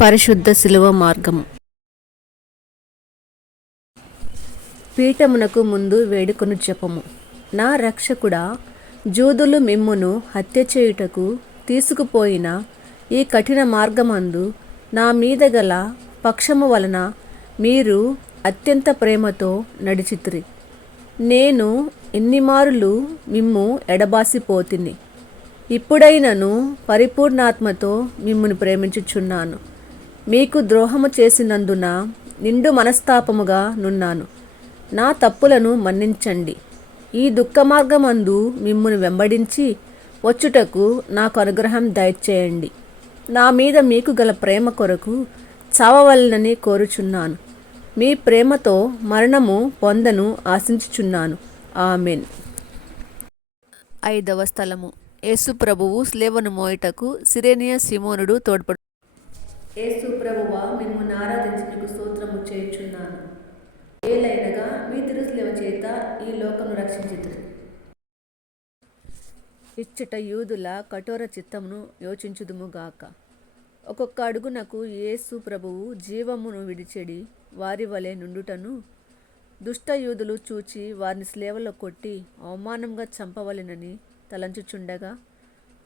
పరిశుద్ధ శిలువ మార్గం. పీఠమునకు ముందు వేడుకొను చెప్పము నా రక్షకుడా జూదులు మిమ్మును హత్య చేయుటకు తీసుకుపోయిన ఈ కఠిన మార్గమందు నా మీద గల పక్షము వలన మీరు అత్యంత ప్రేమతో నడిచితురి. నేను ఎన్నిమారులు మిమ్ము ఎడబాసిపోతిని. ఇప్పుడైనను పరిపూర్ణాత్మతో మిమ్మును ప్రేమించుచున్నాను. మీకు ద్రోహము చేసినందున నిండు మనస్తాపముగా నున్నాను. నా తప్పులను మన్నించండి. ఈ దుఃఖ మార్గమందు మిమ్మును వెంబడించి వచ్చుటకు నాకు అనుగ్రహం దయచేయండి. నా మీద మీకు గల ప్రేమ కొరకు చావవలనని కోరుచున్నాను. మీ ప్రేమతో మరణము పొందను ఆశించుచున్నాను. ఆమెన్. ఐదవ స్థలము. యేసు ప్రభువు స్లేవను మోయటకు సిరేనియ సిమోనుడు తోడ్పడు ఏసు ప్రభువా మిమ్మల్ని ఆరాధించి మీకు స్తోత్రము చేయుచున్నాను. ఏలైనగా మీ తిరుసులేవ చేత ఈ లోకము రక్షించితురు. ఇచ్చట యూదుల కఠోర చిత్తమును యోచించుదుముగాక ఒక్కొక్క అడుగునకు యేసు ప్రభువు జీవమును విడిచెడి వారి వలె నుండుటను దుష్ట యూదులు చూచి వారిని స్లేవలో కొట్టి అవమానంగా చంపవలెనని తలంచుచుండగా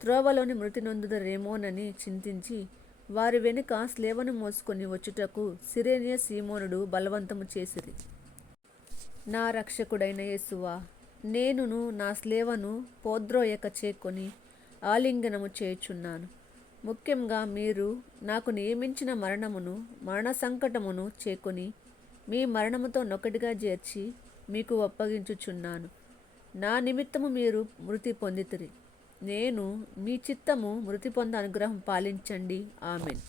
త్రోవలోని మృతి నొందుదరేమోనని చింతించి వారి వెనుక స్లేవను మోసుకొని వచ్చుటకు సిరేనియ సీమోనుడు బలవంతము చేసిరి. నా రక్షకుడైన యేసువా నేనును నా స్లేవను పోద్రోయక చేకొని ఆలింగనము చేయుచున్నాను. ముఖ్యంగా మీరు నాకు నియమించిన మరణమును మరణ సంకటమును చేకొని మీ మరణముతో నొకటిగా చేర్చి మీకు అప్పగించుచున్నాను నా నిమిత్తము మీరు మృతి పొందితిరి. నేను మీ చిత్తము మృతి పొంద అనుగ్రహం పాలించండి. ఆమెన్.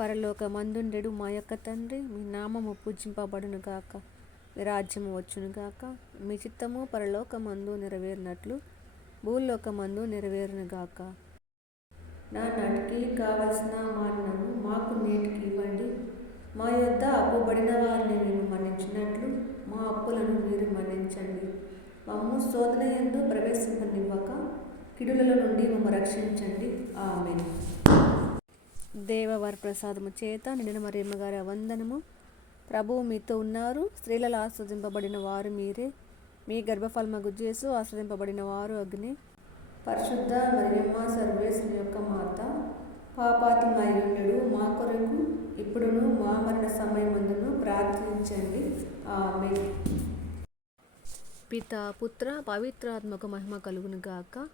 పరలోకమందుండెడు మా యొక్క తండ్రి మీ నామము పూజింపబడును గాక. మీ రాజ్యము వచ్చును గాక. మీ చిత్తము పరలోకమందు నెరవేరినట్లు భూలోకమందు నెరవేరును గాక. నా నాటికి కావలసిన మరణము మాకు నేటికి ఇవ్వండి. మా యొద్ద అప్పుబడిన వారిని మేము మన్నించినట్లు మా అప్పులను మీరు మన్నించండి మమ్ము శోధన ఎందు ప్రవేశింపనివ్వక కిడులలో నుండి మమ్మ రక్షించండి. ఆమె దేవవారి ప్రసాదము చేత నిండిన మరియమ్మ గారి వందనము. ప్రభువు మీతో ఉన్నారు. స్త్రీలలో ఆస్వాదింపబడిన వారు మీరే. మీ గర్భఫలమగు చేసు ఆస్వాదింపబడిన వారు అగ్ని. పరిశుద్ధ మరియమ్మ సర్వేశ్వరి యొక్క మాత. పాపాత్మయుడు మా కొరకు ఇప్పుడును మా మరణ సమయమందును ప్రార్థించండి. ఆమె పిత పుత్ర పవిత్రాత్మక మహిమ కలుగును గాక.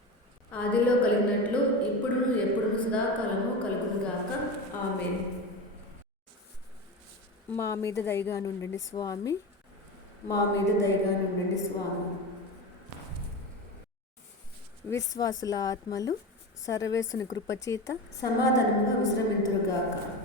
ఆదిలో కలిగినట్లు ఇప్పుడును ఎప్పుడును సదాకాలము కలుగును గాక. ఆమె మా మీద దయగా నుండండి స్వామి. మా మీద దయగా నుండండి స్వామి. విశ్వాసుల ఆత్మలు సర్వేశ్వని కృపచేత సమాధానముగా విశ్రమింతురుగాక